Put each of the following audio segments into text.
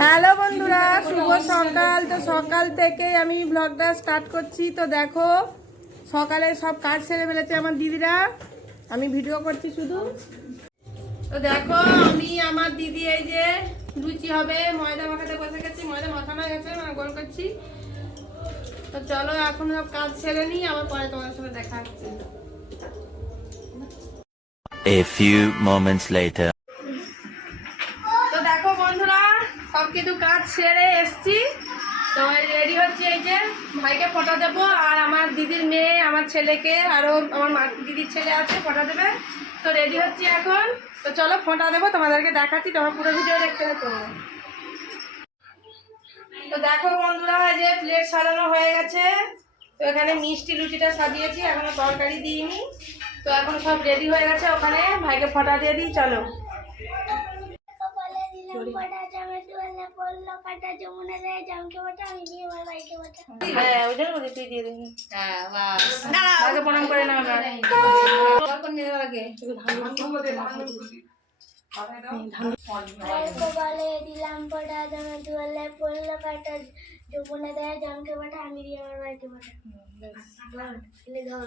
Hello বন্ধুরা শুভ সকাল। তো সকাল থেকে আমি ব্লগটা স্টার্ট করছি। তো দেখো সকালে সব কাজ সেরে ফেলেছে আমার দিদিরা। আমি ভিডিও করছি শুধু। তো দেখো আমি আমার দিদি এই যে লুচি হবে ময়দা মাখাতে বসে গেছি ময়দা মাখানো গেছে মানে গোল করছি। তো চলো এখন সব কাজ সেরে নিই আবার পরে তোমাদের সাথে দেখা হচ্ছে। A few moments later. তো দেখো বন্ধুরা সব কিছু কাজ সেরে এসছি। তো রেডি হচ্ছে এই যে ভাইকে ফটো দেবো আর আমার দিদির মেয়ে আমার ছেলেকে আরও আমার মা দিদির ছেলে আছে ফটো দেবে। তো রেডি হচ্ছি এখন। তো চলো ফোঁটা দেবো তোমাদেরকে দেখাচ্ছি তোমার পুরো ভিডিও দেখতে হতো তো দেখো বন্ধুরা এই যে প্লেট সাজানো হয়ে গেছে। তো এখানে মিষ্টি লুচিটা সাজিয়েছি এখনও তরকারি দিইনি। তো এখন সব রেডি হয়ে গেছে ওখানে ভাইকে ফটা দিয়ে দিই চলো। তুলে পড়ল কাটা যমুনা দেয় জামকে বটা আমি দিয়ে আমার ভাইকে বটা হ্যাঁ ওই জন্য তুই দিয়ে দিবি আগে প্রণাম করে নাও না কপালে দিলাম পটা জামে তুলে পড়ল কাটা যমুনা দেয় জামকে বটা আমি দিয়ে আমার ভাইকে বটা ধর।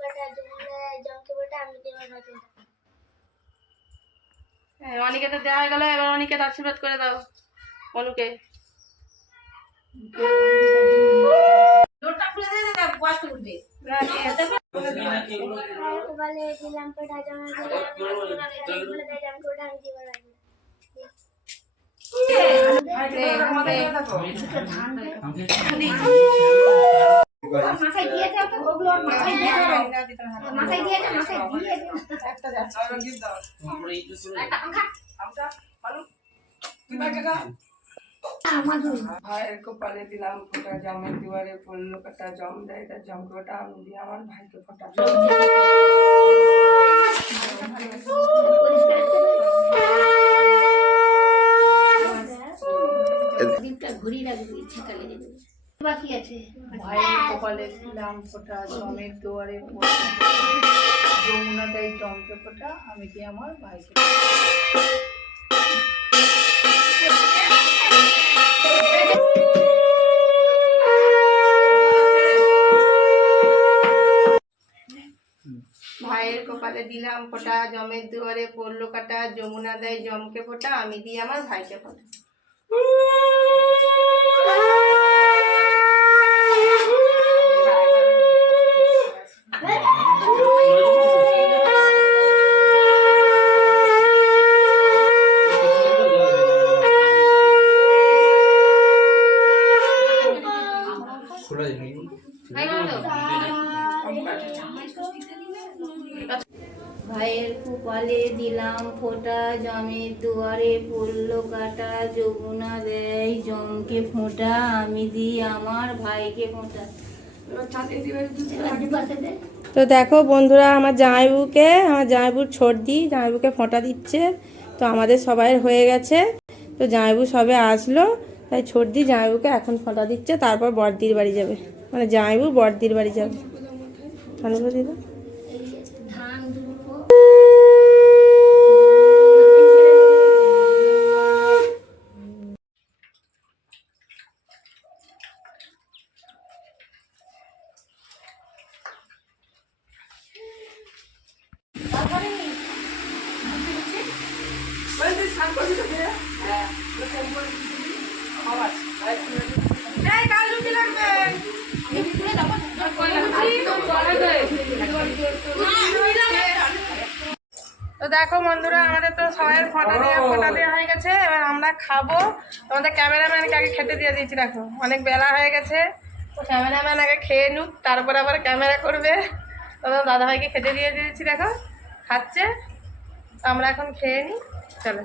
বটা অনিকেতে দেওয়া হয়ে গেল এবার অনিকেত আশীর্বাদ করে দাও অনুকে আমি দিয়ে আমার ভাইকে বটা মাথায় দিয়ে দাও তো ওগুলো ওর মাথায় দিয়ে দাও মাথায় দিয়ে দাও। মাথায় দিয়ে দাও। ভাইয়ের কপালে দিলাম ফোটা জামের দুয়ারে পড়ল কাটা জম দেয় এটা জম কটা আমি দিয়ে আমার ভাইকে ফোটা ভাইয়ের কপালে জমের দুয়ারে জমকে আমি আমার ভাইয়ের কপালে দিলাম ফোটা জমের দুয়ারে পড়ল কাটা যমুনা দেয় জমকে ফোটা, আমি দিয়ে আমার ভাইকে ফোটা? ভাইয়ের কপালে দিলাম ফোঁটা জমের দুয়ারে পড়ল কাটা যমুনা দেয় জমকে ফোঁটা আমি দিই আমার ভাইকে ফোঁটা। তো দেখো বন্ধুরা আমার জামাইবুকে আমার জামাইবুর ছর্দি জামাইবুকে ফোঁটা দিচ্ছে তো আমাদের সবাই হয়ে গেছে। তো জামাইবু সবে আসলো তাই ছর্দি জামাইবুকে এখন ফোঁটা দিচ্ছে, তারপর বড়দির বাড়ি যাবে। মানে জামাইবু বড়দির বাড়ি যাবে। এই তো দেখো বন্ধুরা, আমাদের তো সবাই ফটো দিয়ে, ফটো দেওয়া হয়ে গেছে। এবার আমরা খাব। তোমাদের ক্যামেরাম্যানকে আগে খেতে দিয়ে দিয়েছি, দেখো। অনেক বেলা হয়ে গেছে। তো ক্যামেরাম্যান আগে খেয়ে নুক, তারপর আবার ক্যামেরা করবে। তোমার দাদাভাইকে খেতে দিয়ে দিয়েছি, দেখো। খাচ্ছে। আমরা এখন খেয়ে নিই চলো।